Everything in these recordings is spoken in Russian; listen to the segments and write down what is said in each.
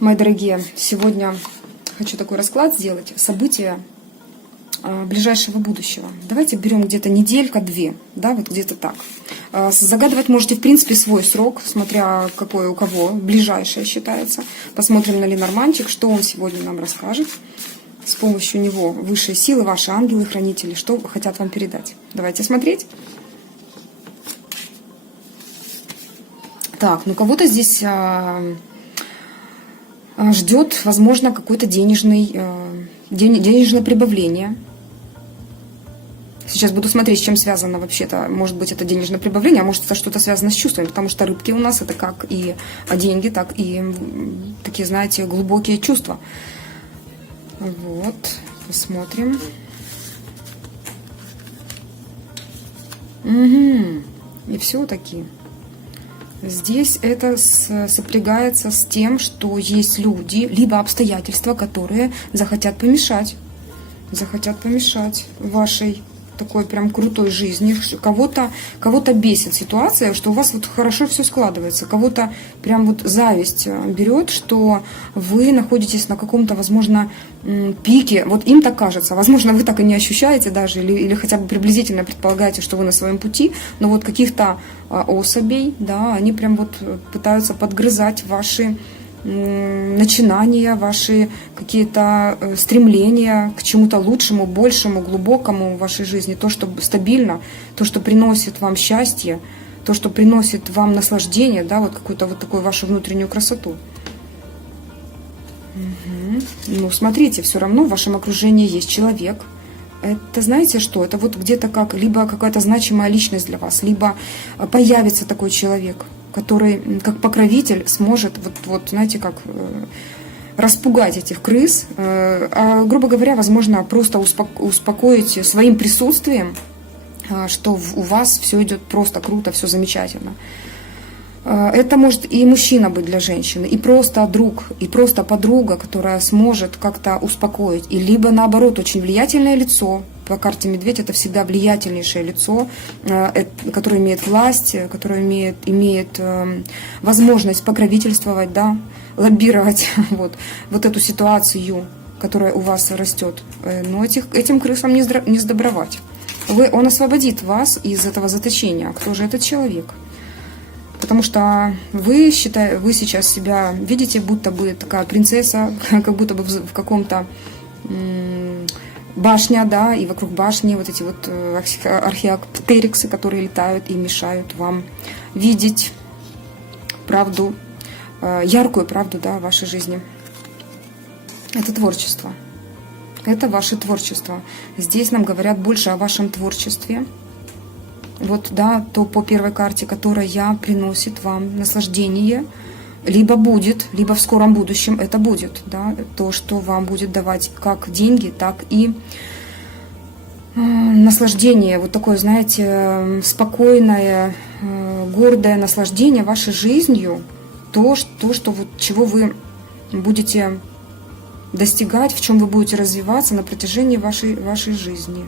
Мои дорогие, сегодня хочу такой расклад сделать. События ближайшего будущего. Давайте берем где-то неделька-две, да, вот где-то так. Загадывать можете, в принципе, свой срок, смотря какой у кого, ближайшее считается. Посмотрим на Ленормантик, что он сегодня нам расскажет. С помощью него высшие силы, ваши ангелы, хранители, что хотят вам передать. Давайте смотреть. Так, ну кого-то здесь ждет, возможно, какое-то денежное прибавление. Сейчас буду смотреть, с чем связано вообще-то. Может быть, это денежное прибавление, а может, это что-то связано с чувствами, потому что рыбки у нас это как и деньги, так и такие, знаете, глубокие чувства. Вот, посмотрим. И все-таки здесь это сопрягается с тем, что есть люди, либо обстоятельства, которые захотят помешать вашей такой прям крутой жизни. Кого-то бесит ситуация, что у вас вот хорошо все складывается. Кого-то прям вот зависть берет, что вы находитесь на каком-то, возможно, пике. Вот им так кажется. Возможно, вы так и не ощущаете даже, или хотя бы приблизительно предполагаете, что вы на своем пути. Но вот каких-то особей, да, они прям вот пытаются подгрызать ваши начинания, ваши какие-то стремления к чему-то лучшему, большему, глубокому в вашей жизни, то, что стабильно, то, что приносит вам счастье, то, что приносит вам наслаждение, да, вот какую-то вот такую вашу внутреннюю красоту. Ну, смотрите, все равно в вашем окружении есть человек. Это знаете что? Это вот где-то как либо какая-то значимая личность для вас, либо появится такой человек, который как покровитель сможет, вот знаете, как распугать этих крыс, а, грубо говоря, возможно, просто успокоить своим присутствием, что у вас все идет просто круто, все замечательно. Это может и мужчина быть для женщины, и просто друг, и просто подруга, которая сможет как-то успокоить. И либо наоборот, очень влиятельное лицо. По карте Медведь это всегда влиятельнейшее лицо, которое имеет власть, которое имеет возможность покровительствовать, да, лоббировать вот эту ситуацию, которая у вас растет. Но этим крысам не сдобровать. Он освободит вас из этого заточения. Кто же этот человек? Потому что вы сейчас себя видите, будто бы такая принцесса, как будто бы в каком-то башня, да, и вокруг башни вот эти вот археоптериксы, которые летают и мешают вам видеть правду, яркую правду, да, в вашей жизни. Это творчество. Это ваше творчество. Здесь нам говорят больше о вашем творчестве. Вот, да, то по первой карте, которая приносит вам наслаждение, либо будет, либо в скором будущем это будет, да, то, что вам будет давать как деньги, так и наслаждение, вот такое, знаете, спокойное, гордое наслаждение вашей жизнью, то, что вот, чего вы будете достигать, в чем вы будете развиваться на протяжении вашей жизни,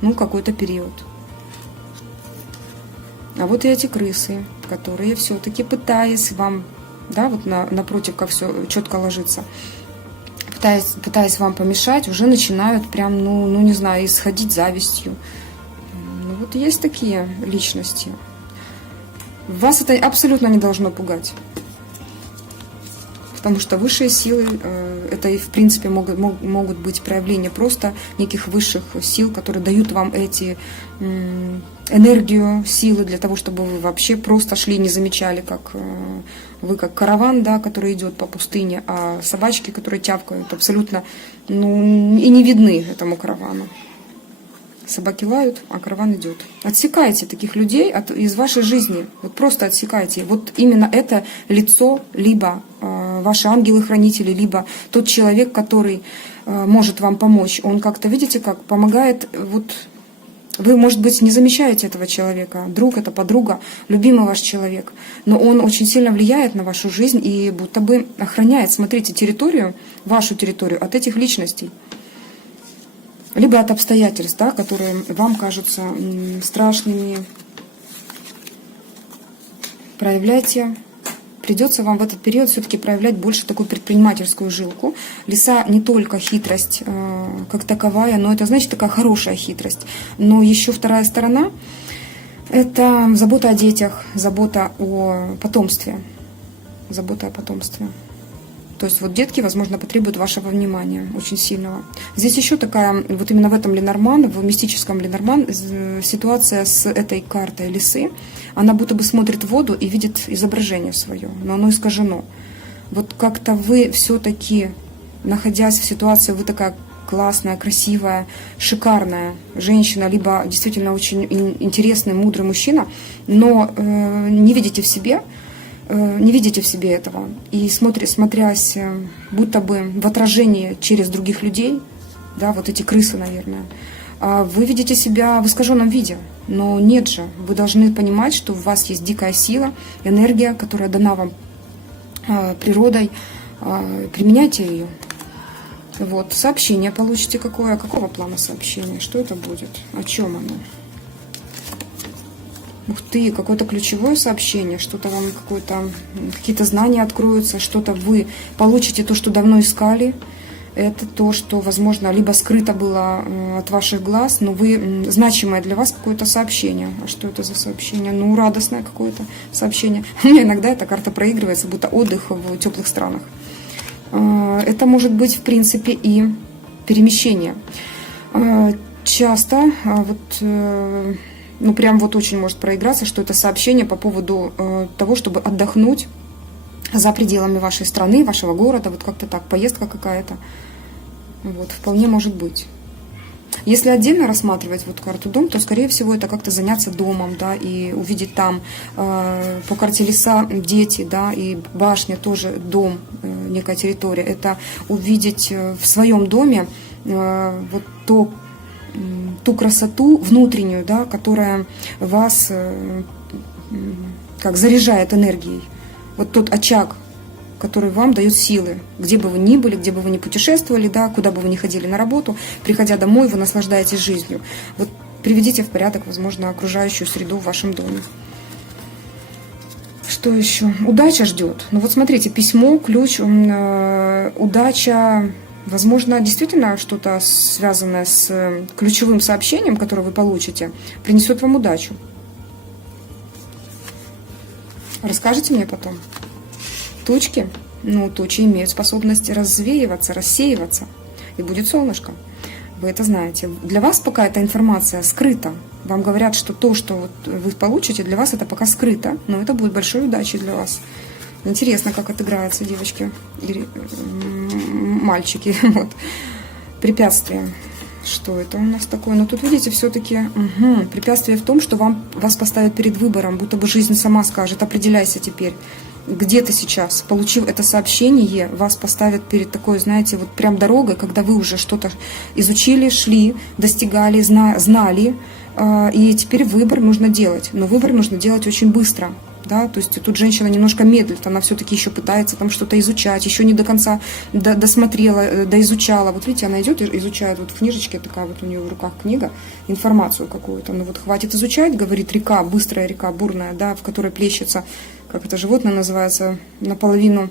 ну, какой-то период. А вот и эти крысы, которые все-таки, пытаясь вам, да, вот напротив, как все четко ложится, пытаясь вам помешать, уже начинают прям, ну не знаю, исходить завистью. Ну, вот есть такие личности. Вас это абсолютно не должно пугать. Потому что высшие силы, это и в принципе могут быть проявления просто неких высших сил, которые дают вам энергию, силы для того, чтобы вы вообще просто шли, не замечали, как вы как караван, да, который идет по пустыне, а собачки, которые тявкают, абсолютно и не видны этому каравану. Собаки лают, а караван идет. Отсекайте таких людей из вашей жизни. Вот просто отсекайте. Вот именно это лицо, либо ваши ангелы-хранители, либо тот человек, который может вам помочь. Он как-то, видите, как помогает. Вот вы, может быть, не замечаете этого человека. Друг это, подруга, любимый ваш человек. Но он очень сильно влияет на вашу жизнь и будто бы охраняет, смотрите, территорию, вашу территорию от этих личностей. Либо от обстоятельств, да, которые вам кажутся страшными. Проявляйте придется вам в этот период все-таки проявлять больше такую предпринимательскую жилку. Лиса не только хитрость как таковая, но это, значит, такая хорошая хитрость. Но еще вторая сторона – это забота о детях, забота о потомстве. Забота о потомстве. То есть вот детки, возможно, потребуют вашего внимания очень сильного. Здесь еще такая, вот именно в этом Ленорман, в мистическом Ленорман, ситуация с этой картой лисы. Она будто бы смотрит в воду и видит изображение свое, но оно искажено. Вот как-то вы все-таки, находясь в ситуации, вы такая классная, красивая, шикарная женщина, либо действительно очень интересный, мудрый мужчина, но не видите в себе этого. И смотрясь будто бы в отражении через других людей, да, вот эти крысы, наверное, вы видите себя в искаженном виде. Но нет же, вы должны понимать, что у вас есть дикая сила, энергия, которая дана вам природой. Применяйте ее. Вот, сообщение получите какое, какого плана сообщение, что это будет, о чем оно. Ух ты, какое-то ключевое сообщение, что-то вам какие-то знания откроются, что-то вы получите, то, что давно искали. Это то, что, возможно, либо скрыто было от ваших глаз, но вы значимое для вас какое-то сообщение. А что это за сообщение? Ну, радостное какое-то сообщение. У меня иногда эта карта проигрывается, будто отдых в теплых странах. Это может быть, в принципе, и перемещение. Часто прям вот очень может проиграться, что это сообщение по поводу того, чтобы отдохнуть за пределами вашей страны, вашего города, вот как-то так, поездка какая-то. Вот, вполне может быть. Если отдельно рассматривать вот карту дом, то, скорее всего, это как-то заняться домом, да, и увидеть там по карте леса дети, да, и башня тоже дом, некая территория. Это увидеть в своем доме вот ту красоту внутреннюю, да, которая вас как заряжает энергией. Вот тот очаг, который вам дает силы, где бы вы ни были, где бы вы ни путешествовали, да, куда бы вы ни ходили на работу, приходя домой, вы наслаждаетесь жизнью. Вот приведите в порядок, возможно, окружающую среду в вашем доме. Что еще? Удача ждет. Ну вот смотрите, письмо, ключ, удача, возможно, действительно что-то связанное с ключевым сообщением, которое вы получите, принесет вам удачу. Расскажите мне потом. Тучки? Ну, тучи имеют способность развеиваться, рассеиваться. И будет солнышко. Вы это знаете. Для вас пока эта информация скрыта. Вам говорят, что то, что вот вы получите, для вас это пока скрыто. Но это будет большой удачей для вас. Интересно, как отыграются девочки и мальчики. Вот. Препятствия. Что это у нас такое? Но тут, видите, все-таки препятствие в том, что вас поставят перед выбором, будто бы жизнь сама скажет: определяйся теперь, где ты сейчас. Получив это сообщение, вас поставят перед такой, знаете, вот прям дорогой, когда вы уже что-то изучили, шли, достигали, знали, и теперь выбор нужно делать. Но выбор нужно делать очень быстро. Да, то есть тут женщина немножко медлит, она все-таки еще пытается там что-то изучать, еще не до конца досмотрела, доизучала. Вот видите, она идет и изучает, вот в книжечке такая вот у нее в руках книга, информацию какую-то. Ну вот хватит изучать, говорит, река, быстрая река, бурная, да, в которой плещется, как это животное называется, наполовину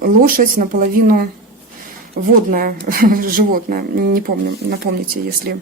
лошадь, наполовину водное животное. Не помню, напомните, если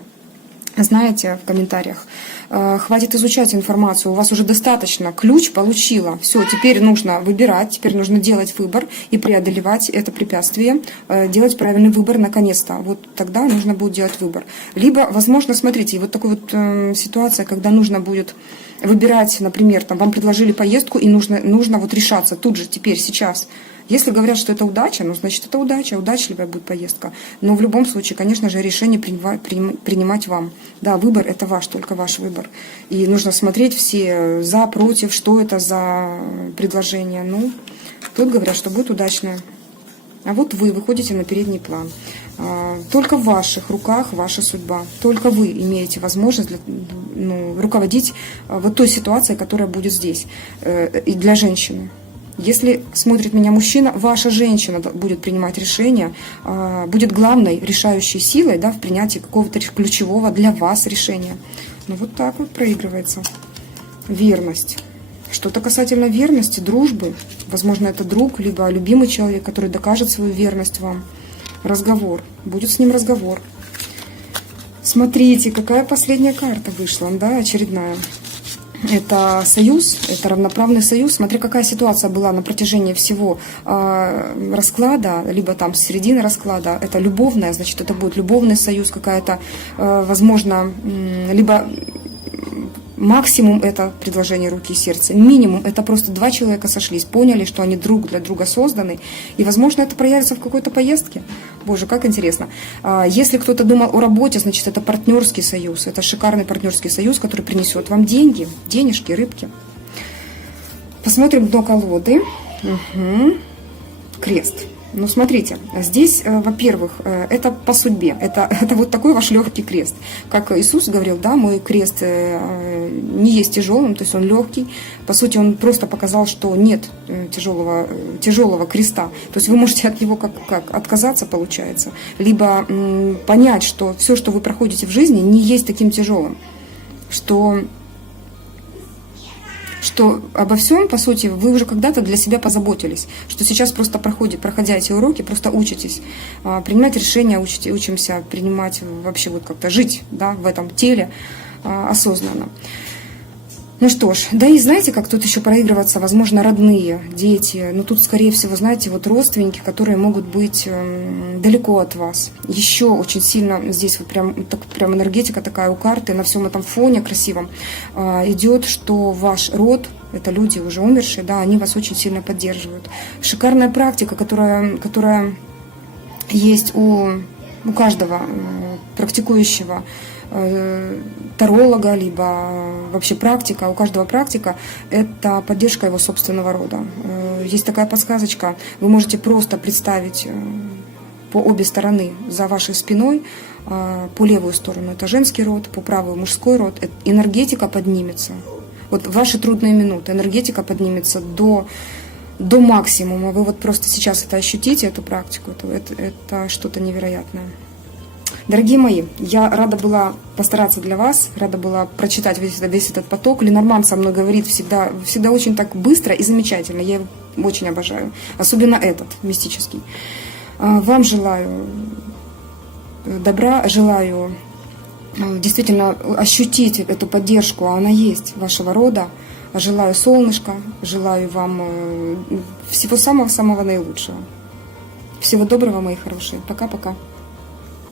знаете, в комментариях. Хватит изучать информацию, у вас уже достаточно, ключ получила, все, теперь нужно выбирать, теперь нужно делать выбор и преодолевать это препятствие, делать правильный выбор наконец-то. Вот тогда нужно будет делать выбор. Либо, возможно, смотрите, вот такая вот ситуация, когда нужно будет выбирать, например, там вам предложили поездку и нужно вот решаться тут же, теперь, сейчас. Если говорят, что это удача, ну, значит, это удача, удачливая будет поездка. Но в любом случае, конечно же, решение принимать вам. Да, выбор – это ваш, только ваш выбор. И нужно смотреть все за, против, что это за предложение. Ну, тут говорят, что будет удачное. А вот вы выходите на передний план. Только в ваших руках ваша судьба. Только вы имеете возможность руководить вот той ситуацией, которая будет здесь. И для женщины. Если смотрит меня мужчина, ваша женщина будет принимать решение, будет главной решающей силой, да, в принятии какого-то ключевого для вас решения. Ну вот так вот проигрывается. Верность. Что-то касательно верности, дружбы. Возможно, это друг, либо любимый человек, который докажет свою верность вам. Разговор. Будет с ним разговор. Смотрите, какая последняя карта вышла, да, очередная. Это союз, это равноправный союз. Смотри, какая ситуация была на протяжении всего расклада, либо там с середины расклада. Это любовная, значит, это будет любовный союз, какая-то, возможно, либо максимум это предложение руки и сердца. Минимум это просто два человека сошлись, поняли, что они друг для друга созданы. И, возможно, это проявится в какой-то поездке. Боже, как интересно. Если кто-то думал о работе, значит, это партнерский союз. Это шикарный партнерский союз, который принесет вам деньги, денежки, рыбки. Посмотрим дно колоды. Угу. Крест. Ну, смотрите, здесь, во-первых, это по судьбе, это вот такой ваш легкий крест. Как Иисус говорил, да, мой крест не есть тяжелым, то есть он легкий. По сути, он просто показал, что нет тяжелого креста. То есть вы можете от него как отказаться, получается, либо понять, что все, что вы проходите в жизни, не есть таким тяжелым, что обо всем, по сути, вы уже когда-то для себя позаботились, что сейчас просто проходя эти уроки, просто учитесь принимать решения, учимся принимать, вообще вот как-то жить, да, в этом теле осознанно. Ну что ж, да и знаете, как тут еще проигрываться, возможно, родные, дети, но тут, скорее всего, знаете, вот родственники, которые могут быть далеко от вас. Еще очень сильно здесь вот прям энергетика такая у карты, на всем этом фоне красивом идет, что ваш род, это люди уже умершие, да, они вас очень сильно поддерживают. Шикарная практика, которая есть у каждого практикующего таролога, либо вообще практика, у каждого практика, это поддержка его собственного рода. Есть такая подсказочка, вы можете просто представить по обе стороны за вашей спиной, по левую сторону это женский род, по правую мужской род, энергетика поднимется. Вот в ваши трудные минуты энергетика поднимется до максимума. Вы вот просто сейчас это ощутите, эту практику, это что-то невероятное. Дорогие мои, я рада была постараться для вас, рада была прочитать весь этот поток. Ленорман со мной говорит всегда очень так быстро и замечательно. Я его очень обожаю. Особенно этот, мистический. Вам желаю добра, желаю действительно ощутить эту поддержку, а она есть, вашего рода. Желаю солнышка, желаю вам всего самого-самого наилучшего. Всего доброго, мои хорошие. Пока-пока.